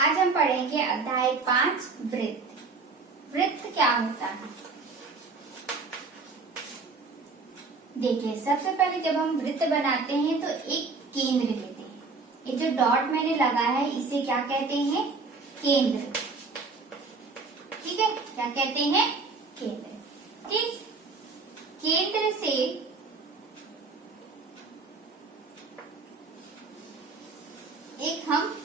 आज हम पढ़ेंगे अध्याय 5 वृत्त। वृत्त क्या होता है? देखिए, सबसे पहले जब हम वृत्त बनाते हैं तो एक केंद्र लेते हैं। ये जो डॉट मैंने लगाया है इसे क्या कहते हैं? केंद्र। ठीक है, क्या कहते हैं? केंद्र। ठीक, केंद्र से एक हम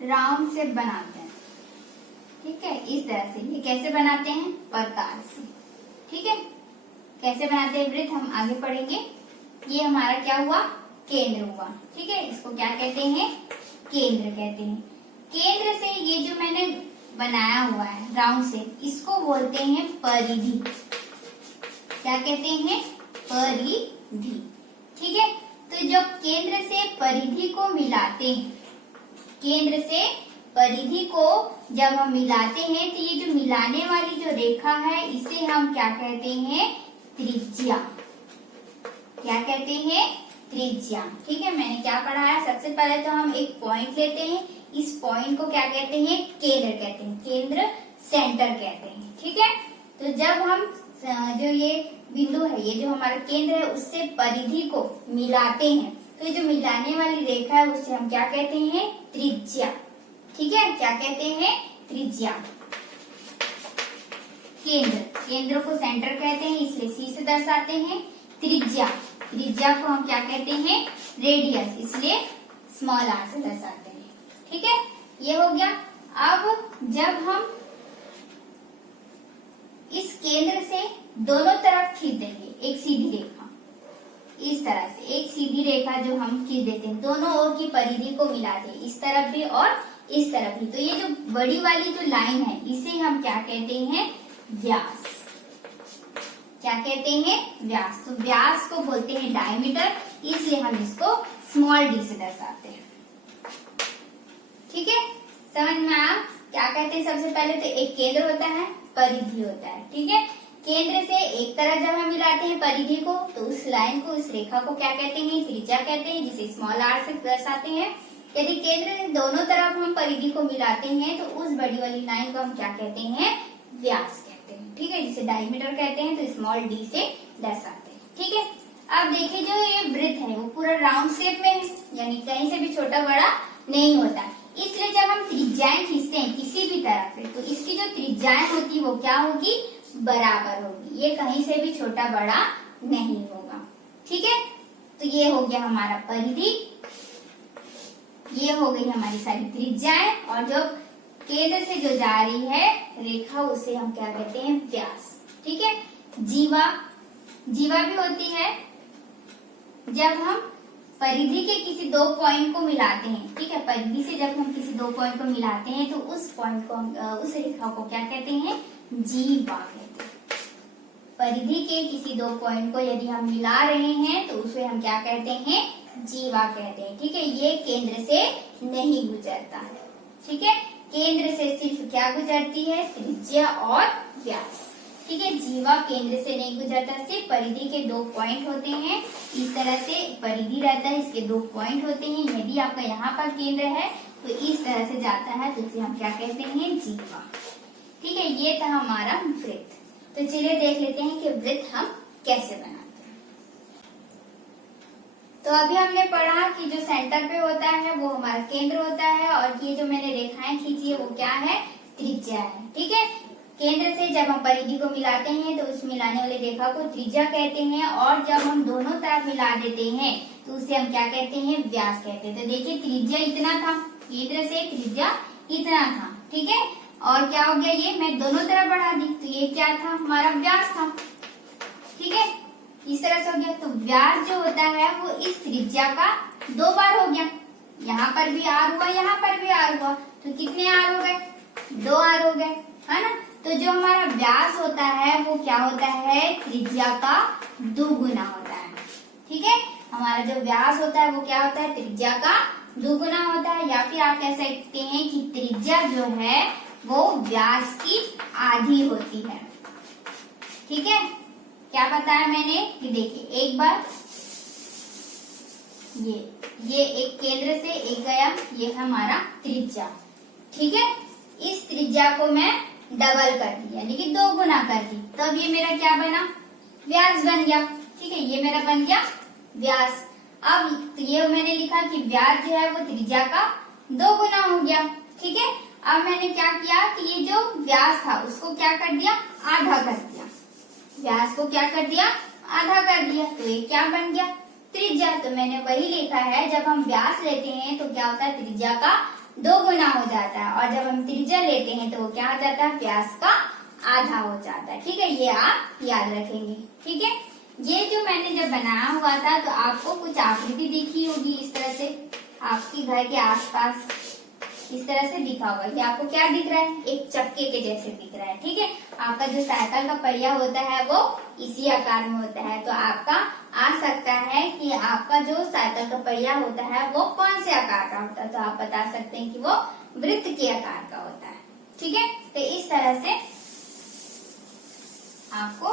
राउंड शेप बनाते हैं। ठीक है, इस तरह से। ये कैसे बनाते हैं? प्रकार से। ठीक है, कैसे बनाते हैं वृत्त हम आगे पढ़ेंगे। ये हमारा क्या हुआ? केंद्र हुआ। ठीक है, इसको क्या कहते हैं? केंद्र कहते हैं। केंद्र से ये जो मैंने बनाया हुआ है राउंड शेप, इसको बोलते हैं परिधि। क्या कहते हैं? परिधि। ठीक है, तो जब केंद्र से परिधि को मिलाते हैं, केंद्र से परिधि को जब हम मिलाते हैं तो ये जो मिलाने वाली जो रेखा है इसे हम क्या कहते हैं? त्रिज्या। क्या कहते हैं? त्रिज्या। ठीक है, मैंने क्या पढ़ाया? सबसे पहले तो हम एक पॉइंट लेते हैं। इस पॉइंट को क्या कहते हैं? केंद्र कहते हैं। केंद्र, सेंटर कहते हैं। ठीक है, तो जब हम जो ये बिंदु है, ये जो हमारा केंद्र है, उससे परिधि को मिलाते हैं तो ये जो मिलाने वाली रेखा है उसे हम क्या कहते हैं? त्रिज्या। ठीक है, क्या कहते हैं? त्रिज्या। केंद्र, केंद्र को सेंटर कहते हैं, इसलिए सी से दर्शाते हैं। त्रिज्या, त्रिज्या को हम क्या कहते हैं? रेडियस, इसलिए स्मॉल आर से दर्शाते हैं। ठीक है, ये हो गया। अब जब हम इस केंद्र से दोनों तरफ खींच देंगे एक सीधी रेखा, इस तरह से एक सीधी रेखा जो हम खींच देते हैं, दोनों ओर की परिधि को मिला दे, इस तरफ भी और इस तरफ भी, तो ये जो बड़ी वाली जो लाइन है इसे हम क्या कहते हैं? व्यास। क्या कहते हैं? व्यास। तो व्यास को बोलते हैं डायमीटर, इसलिए हम इसको स्मॉल डी से दर्शाते हैं। ठीक है, समझ में आया? क्या कहते हैं? सबसे पहले तो एक केंद्र होता है, परिधि होता है। ठीक है, केंद्र से एक तरफ जब हम मिलाते हैं परिधि को तो उस लाइन को, उस रेखा को क्या कहते हैं? त्रिज्या कहते हैं, जिसे स्मॉल आर से दर्शाते हैं। यदि केंद्र से दोनों तरफ हम परिधि को मिलाते हैं तो उस बड़ी वाली लाइन को हम क्या कहते हैं? व्यास कहते हैं। ठीक है, जिसे डायमीटर कहते हैं, तो स्मॉल डी से दर्शाते हैं। ठीक है, अब देखिए जो ये वृत्त है वो पूरा राउंड शेप में है, यानी कहीं से भी छोटा बड़ा नहीं होता। इसलिए जब हम त्रिज्याएं खींचते हैं किसी भी तरफ से तो इसकी जो त्रिज्याएं होती वो क्या होगी? बराबर होगी। ये कहीं से भी छोटा बड़ा नहीं होगा। ठीक है, तो ये हो गया हमारा परिधि, ये हो गई हमारी सारी त्रिज्याएं, और जो केंद्र से जो जा रही है रेखा उसे हम क्या कहते हैं? व्यास। ठीक है, जीवा, जीवा भी होती है जब हम परिधि के किसी दो पॉइंट को मिलाते हैं। ठीक है, परिधि से जब हम किसी दो पॉइंट को मिलाते हैं तो उस पॉइंट को, उस रेखा को क्या कहते हैं? जीवा कहते हैं। परिधि के किसी दो पॉइंट को यदि हम मिला रहे हैं तो उसे हम क्या कहते हैं? जीवा कहते हैं। ठीक है, ये केंद्र से नहीं गुजरता है। ठीक है, केंद्र से सिर्फ क्या गुजरती है? त्रिज्या और व्यास। ठीक है, जीवा केंद्र से नहीं गुजरता, सिर्फ परिधि के दो पॉइंट होते हैं। इस तरह से परिधि रहता है, इसके दो पॉइंट होते हैं। यदि आपका यहाँ पर केंद्र है तो इस तरह से जाता है, तो इसे हम क्या कहते हैं? जीवा। ठीक है, ये था हमारा वृत्त। तो चलिए देख लेते हैं कि वृत्त हम कैसे बनाते हैं। तो अभी हमने पढ़ा कि जो सेंटर पे होता है वो हमारा केंद्र होता है, और ये जो मैंने रेखाएं खींची है वो क्या है? त्रिज्या है। ठीक है, केंद्र से जब हम परिधि को मिलाते हैं तो उस मिलाने वाली रेखा को त्रिज्या कहते हैं, और जब हम दोनों तरफ मिला देते हैं तो उसे हम क्या कहते हैं? व्यास कहते हैं। तो देखिए, त्रिज्या इतना था, केंद्र से त्रिज्या इतना था। ठीक है, और क्या हो गया? ये मैं दोनों तरफ बढ़ा दी तो ये क्या था? हमारा व्यास था। ठीक है, इस तरह से हो गया। तो व्यास जो होता है वो इस त्रिज्या का दो बार हो गया। यहाँ पर भी आर हुआ, यहाँ पर भी आर हुआ, तो कितने आर हो गए? 2 आर हो गए, है ना? तो जो हमारा व्यास होता है वो क्या होता है? त्रिज्या का दुगुना होता है। ठीक है, हमारा जो व्यास होता है वो क्या होता है? त्रिज्या का दुगुना होता है, या फिर आप कह सकते हैं कि त्रिज्या जो है वो व्यास की आधी होती है। ठीक है, क्या बताया मैंने कि देखिए, एक बार ये एक केंद्र से एक गया, ये हमारा त्रिज्या। ठीक है, इस त्रिज्या को मैं डबल कर दी यानी कि 2 गुना कर दी, तब ये मेरा क्या बना, व्यास बन गया। ठीक है, ये मेरा बन गया व्यास। अब तो ये मैंने लिखा कि व्यास जो है वो त्रिज्या का 2 गुना हो गया। ठीक है, अब मैंने क्या किया कि ये जो व्यास था उसको क्या कर दिया, आधा कर दिया। व्यास को क्या कर दिया, आधा कर दिया, तो ये क्या बन गया, त्रिज्या। तो मैंने वही लिखा है, जब हम व्यास लेते हैं तो क्या होता है, त्रिज्या का 2 गुना हो जाता है, और जब हम त्रिज्या लेते हैं तो वो क्या हो जाता है, व्यास का आधा हो जाता है। ठीक है, ये आप याद रखेंगे। ठीक है, ये जो मैंने जब बनाया हुआ था तो आपको कुछ आकृति दिखी होगी इस तरह से, आपकी घर के आसपास इस तरह से दिखा होगा। ये आपको क्या दिख रहा है, एक चक्के के जैसे दिख रहा है। ठीक है, आपका जो साइकिल का पहिया होता है वो इसी आकार में होता है, तो आपका आ सकता है कि आपका जो साइकिल का पहिया होता है वो कौन से आकार का होता है, तो आप बता सकते हैं कि वो वृत्त के आकार का होता है। ठीक है, तो इस तरह से आपको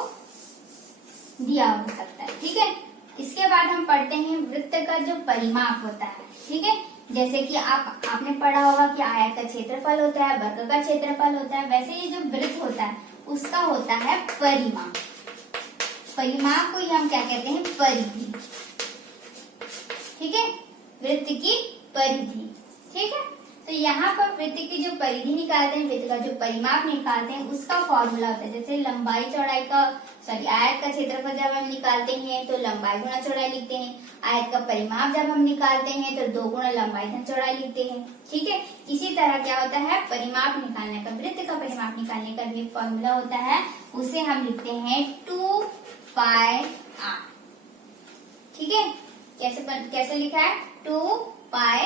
दिया हो सकता है। ठीक है, इसके बाद हम पढ़ते हैं वृत्त का जो परिमाप होता है। ठीक है, जैसे कि आपने पढ़ा होगा कि आयत का क्षेत्रफल होता है, वर्ग का क्षेत्रफल होता है, वैसे ये जो वृत्त होता है उसका होता है परिमाप। परिमाप को ही हम क्या कहते हैं, परिधि। ठीक है, वृत्त की परिधि। ठीक है, तो यहाँ पर वृत्त की जो परिधि निकालते हैं, वृत्त का जो परिमाप निकालते हैं, उसका फॉर्मूला होता है। जैसे लंबाई चौड़ाई का आयत का क्षेत्रफल जब हम निकालते हैं तो लंबाई गुणा चौड़ाई लिखते हैं, आयत का परिमाप जब हम निकालते हैं तो 2 गुणा लंबाई धन चौड़ाई लिखते हैं। ठीक है, इसी तरह क्या होता है, परिमाप निकालने का, वृत्त का परिमाप निकालने का भी फॉर्मूला होता है, उसे हम लिखते हैं 2 पाई r। ठीक है, कैसे लिखा है, 2 पाई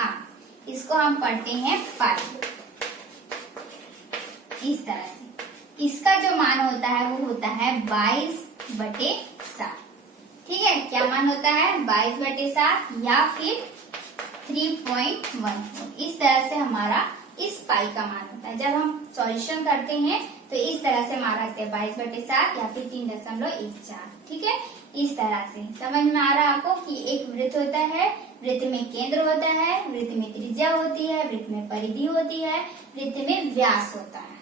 r। इसको हम पढ़ते हैं पाई, इस तरह से। इसका जो मान होता है वो होता है 22/7। ठीक है, क्या मान होता है, 22/7 या फिर 3.14। इस तरह से हमारा इस पाई का मान होता है। जब हम सॉल्यूशन करते हैं तो इस तरह से मान रखते हैं 22/7 या फिर 3.14। ठीक है, इस तरह से समझ में आ रहा है आपको कि एक वृत्त होता है, वृत्त में केंद्र होता है, वृत्त में त्रिज्या होती है, वृत्त में परिधि होती है, वृत्त में व्यास होता है।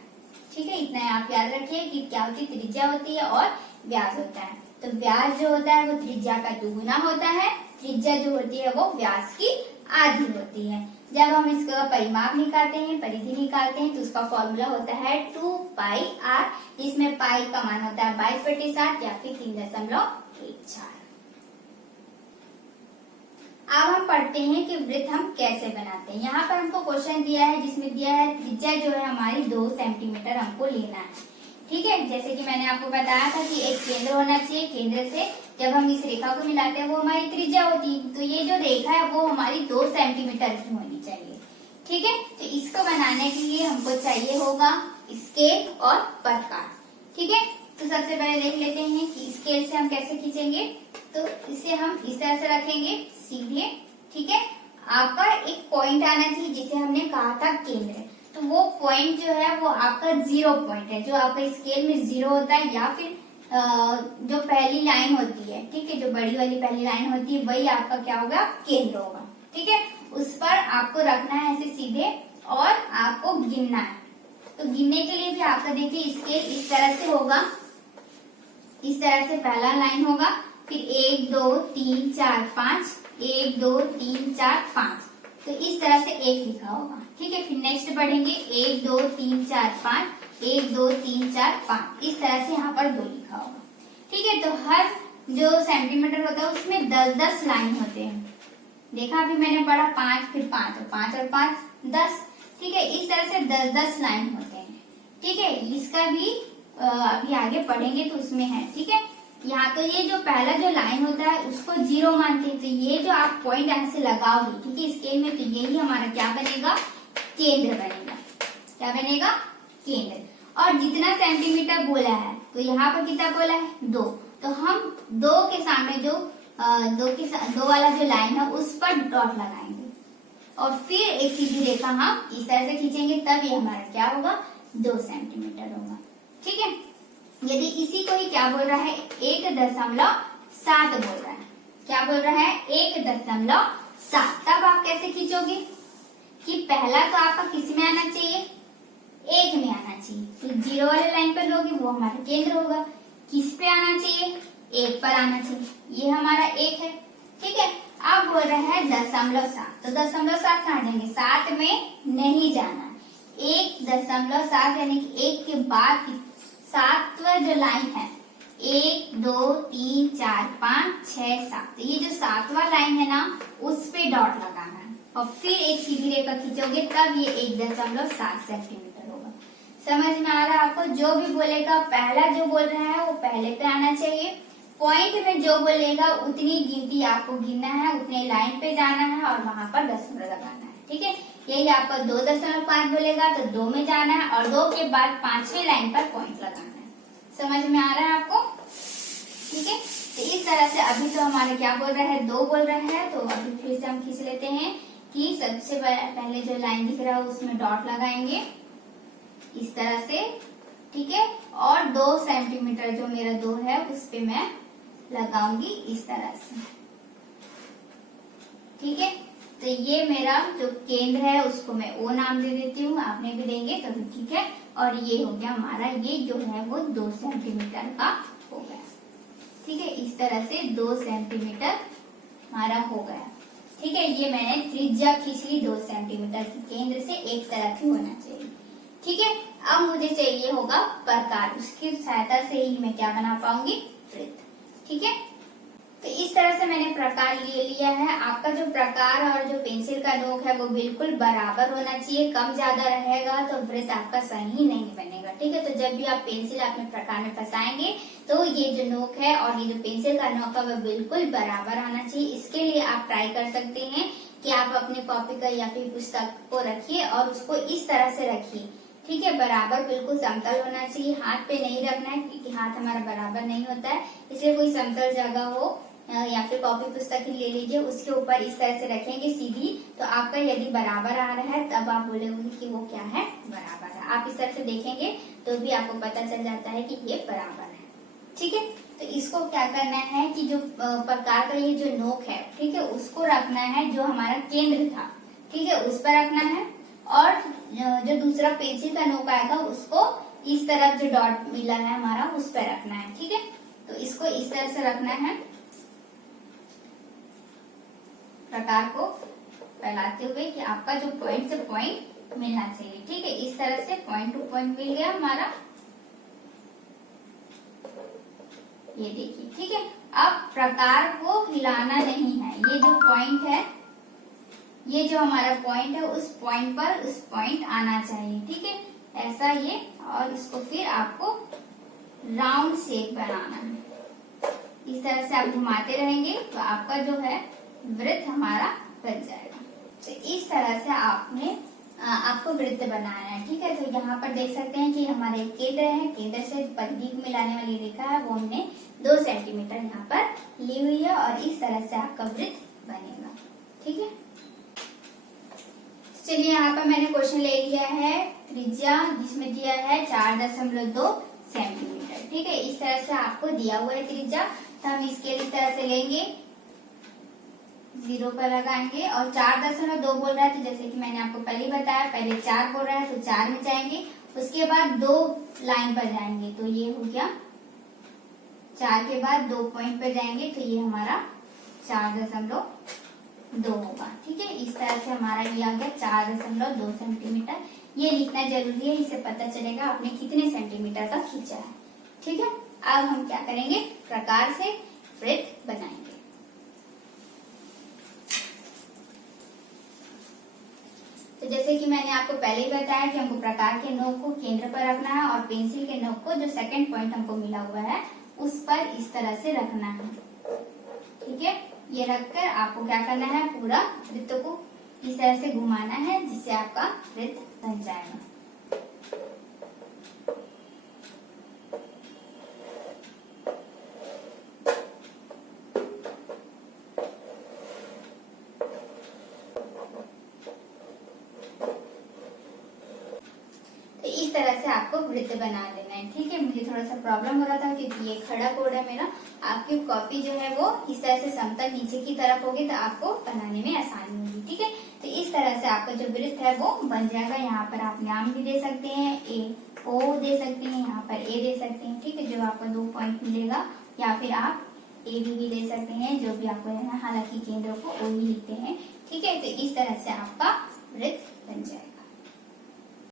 ठीक है, इतना आप याद रखिए कि क्या होती है, त्रिज्या होती है और व्यास होता है। तो व्यास जो होता है वो त्रिज्या का 2 गुना होता है, त्रिज्या जो होती है वो व्यास की आधी होती है। जब हम इसका परिमाप निकालते हैं, परिधि निकालते हैं, तो उसका फॉर्मूला होता है 2 पाई r, जिसमें पाई का मान होता है 22/7 या फिर 3.14। अब हम पढ़ते हैं कि वृत्त हम कैसे बनाते हैं। यहाँ पर हमको क्वेश्चन दिया है, जिसमें दिया है त्रिज्या जो है हमारी 2 सेंटीमीटर हमको लेना है। ठीक है, जैसे कि मैंने आपको बताया था कि एक केंद्र होना चाहिए, केंद्र से जब हम इस रेखा को मिलाते हैं वो हमारी त्रिज्या होती है, तो ये जो रेखा है वो हमारी 2 सेंटीमीटर की होनी चाहिए। ठीक है, तो इसको बनाने के लिए हमको चाहिए होगा स्केल और पटकाठ। ठीक है, तो सबसे पहले देख लेते हैं कि स्केल से हम कैसे खींचेंगे। तो इसे हम इस तरह से रखेंगे सीधे। ठीक है, आपका एक पॉइंट आना चाहिए, जिसे हमने कहा था केंद्र, तो वो पॉइंट जो है वो आपका 0 पॉइंट है, जो आपका स्केल में 0 होता है, या फिर जो पहली लाइन होती है, ठीक है, जो बड़ी वाली पहली लाइन होती है, वही आपका क्या होगा, केंद्र होगा। ठीक है, उस पर आपको रखना है ऐसे सीधे और आपको गिनना है। तो गिनने के लिए भी आपका देखिए स्केल इस तरह से होगा, इस तरह से पहला लाइन होगा, फिर 1 2 3 4 5, 1 2 3 4 5, तो इस तरह से 1 लिखा होगा। ठीक है, फिर नेक्स्ट बढ़ेंगे 1 2 3 4 5, 1 2 3 4 5, इस तरह से यहाँ पर 2 लिखा होगा। ठीक है, तो हर जो सेंटीमीटर होता है उसमें 10-10 लाइन होते हैं। देखा अभी मैंने पढ़ा 5 फिर 5 और 5 और 5 10। ठीक है, इस तरह से 10-10 लाइन होते हैं। ठीक है, इसका भी अभी आगे पढ़ेंगे तो उसमें है। ठीक है, यहाँ तो ये जो पहला जो लाइन होता है उसको 0 मानते हैं, तो ये जो आप पॉइंट यहाँ से लगाओगे, ठीक है, स्केल में, तो यही हमारा क्या बनेगा, केंद्र बनेगा। क्या बनेगा, केंद्र। और जितना सेंटीमीटर बोला है, तो यहाँ पर कितना बोला है, 2, तो हम 2 के सामने जो 2 वाला जो लाइन है उस पर डॉट लगाएंगे और फिर एक सीधी रेखा हम इस तरह से खींचेंगे, तब ये हमारा क्या होगा, 2 सेंटीमीटर होगा। ठीक है, यदि इसी को ही क्या बोल रहा है, 1.7 बोल रहा है, क्या बोल रहा है 1.7। तब आप कैसे खींचोगे कि पहला तो आपका किस में आना चाहिए, 1 में आना चाहिए, तो 0 वाले लाइन पर लोगे वो हमारा केंद्र होगा। किस पे आना चाहिए, 1 पर आना चाहिए, ये हमारा 1 है। ठीक है, अब बोल रहा है 0.7, तो 0.7 कहाँ जाएंगे, 7 में नहीं जाना, 1.7 यानी कि 1 के बाद की 7वां जो लाइन है, 1 2 3 4 5 6 7, तो ये जो 7वां लाइन है ना उस पे डॉट लगाना है और फिर एक सीधी रेखा खींचोगे तब ये 1.7 सेंटीमीटर होगा। समझ में आ रहा है आपको? जो भी बोलेगा पहला जो बोल रहा है वो पहले पे आना चाहिए, पॉइंट में जो बोलेगा उतनी गिनती आपको गिनना है, उतने लाइन पे जाना है और वहां पर दशमलव लगाना है। ठीक है, यही आपका 2.5 बोलेगा तो 2 में जाना है और 2 के बाद 5वीं लाइन पर पॉइंट लगाना है। समझ में आ रहा है आपको? ठीक है, तो इस तरह से अभी तो हमारे क्या बोल रहा है, 2 बोल रहा है, तो अभी फिर से हम खींच लेते हैं कि सबसे पहले जो लाइन दिख रहा है उसमें डॉट लगाएंगे इस तरह से। ठीक है, और 2 सेंटीमीटर जो मेरा 2 है उस पे मैं लगाऊंगी इस तरह से। ठीक है, तो ये मेरा जो केंद्र है उसको मैं O नाम दे देती हूँ, आपने भी देंगे तो ठीक है। और ये हो गया हमारा, ये जो है वो 2 सेंटीमीटर का हो गया। ठीक है, इस तरह से 2 सेंटीमीटर हमारा हो गया। ठीक है, ये मैंने त्रिज्या खींच ली 2 सेंटीमीटर की, केंद्र से एक तरफ ही होना चाहिए। ठीक है, अब मुझे चाहिए होगा प्रकार, उसकी सहायता से ही मैं क्या बना पाऊंगी, वृत्त। ठीक है, तो इस तरह से मैंने प्रकार ले लिया है। आपका जो प्रकार और जो पेंसिल का नोक है वो बिल्कुल बराबर होना चाहिए, कम ज्यादा रहेगा तो वृत्त आपका सही नहीं बनेगा। ठीक है, तो जब भी आप पेंसिल अपने प्रकार में फंसाएंगे तो ये जो नोक है और ये जो पेंसिल का नोक है वो बिल्कुल बराबर आना चाहिए। इसके लिए आप ट्राई कर सकते हैं कि आप अपने कॉपी का या फिर पुस्तक को रखिए और उसको इस तरह से रखिए। ठीक है, बराबर बिल्कुल समतल होना चाहिए, हाथ पे नहीं रखना है क्योंकि हाथ हमारा बराबर नहीं होता है। इसलिए कोई समतल जगह हो या फिर कॉपी पुस्तक ही ले लीजिए, उसके ऊपर इस तरह से रखेंगे सीधी, तो आपका यदि बराबर आ रहा है तब आप बोलेंगे कि वो क्या है, बराबर है। आप इस तरह से देखेंगे तो भी आपको पता चल जाता है कि ये बराबर है। ठीक है, तो इसको क्या करना है कि जो प्रकार का ये जो नोक है, ठीक है, उसको रखना है जो हमारा केंद्र था, ठीक है, उस पर रखना है। और जो दूसरा पेंसिल का नोक आएगा उसको इस तरफ जो डॉट मिला है हमारा उस पर रखना है। ठीक है, तो इसको इस तरह से रखना है, प्रकार को फैलाते हुए कि आपका जो पॉइंट से पॉइंट मिलना चाहिए। ठीक है, इस तरह से पॉइंट टू पॉइंट मिल गया हमारा, ये देखिए। ठीक है, अब प्रकार को हिलाना नहीं है, ये जो पॉइंट है, ये जो हमारा पॉइंट है उस पॉइंट पर उस पॉइंट आना चाहिए। ठीक है, ऐसा ये, और इसको फिर आपको राउंड शेप बनाना है। इस तरह से आप घुमाते रहेंगे तो आपका जो है वृत्त हमारा बन जाएगा। तो इस तरह से आपको वृत्त बनाना है। ठीक है, तो यहाँ पर देख सकते हैं कि हमारे केंद्र है, केंद्र से परिधि को मिलाने वाली रेखा है वो हमने 2 सेंटीमीटर यहाँ पर ली हुई है और इस तरह से आपका वृत्त बनेगा। ठीक है, चलिए यहाँ पर मैंने क्वेश्चन ले लिया है त्रिज्या, जिसमें दिया है 4.2 सेंटीमीटर। ठीक है, इस तरह से आपको दिया हुआ है त्रिज्या, तो हम इसके इस तरह से लेंगे, 0 पर लगाएंगे और 4.2 बोल रहा है, तो जैसे कि मैंने आपको पहले बताया, पहले 4 बोल रहा है तो 4 में जाएंगे, उसके बाद 2 लाइन पर जाएंगे, तो ये हो गया 4 के बाद 2 पॉइंट पर जाएंगे, तो ये हमारा 4.2 होगा। ठीक है, इस तरह से हमारा ये आ गया 4.2 सेंटीमीटर। ये लिखना जरूरी है, इससे पता चलेगा आपने कितने सेंटीमीटर का खींचा है। ठीक है, अब हम क्या करेंगे, प्रकार से वृत्त बनाएंगे। तो जैसे कि मैंने आपको पहले ही बताया कि हमको प्रकार के नोक को केंद्र पर रखना है और पेंसिल के नोक को जो सेकंड पॉइंट हमको मिला हुआ है उस पर इस तरह से रखना है। ठीक है, ये रखकर आपको क्या करना है, पूरा वृत्त को इस तरह से घुमाना है जिससे आपका वृत्त बन जाएगा। तो इस तरह से आपको वृत्त बना लेना है। ठीक है, मुझे थोड़ा सा प्रॉब्लम हो रहा था क्योंकि ये खड़ा कोड है मेरा। आपकी कॉपी जो है वो इस तरह से समतल नीचे की तरफ होगी तो आपको बनाने में आसानी होगी। ठीक है, तो इस तरह से आपका जो वृत्त है वो बन जाएगा। यहाँ पर आप नाम भी दे सकते हैं, ए ओ दे सकते हैं, यहाँ पर ए दे सकते हैं। ठीक है, जो आपका 2 पॉइंट मिलेगा, या फिर आप ए भी ले सकते हैं, जो भी आपको है ना। हालांकि केंद्र को ओ ही लिखते हैं। ठीक है, तो इस तरह से आपका वृत्त बन जाएगा।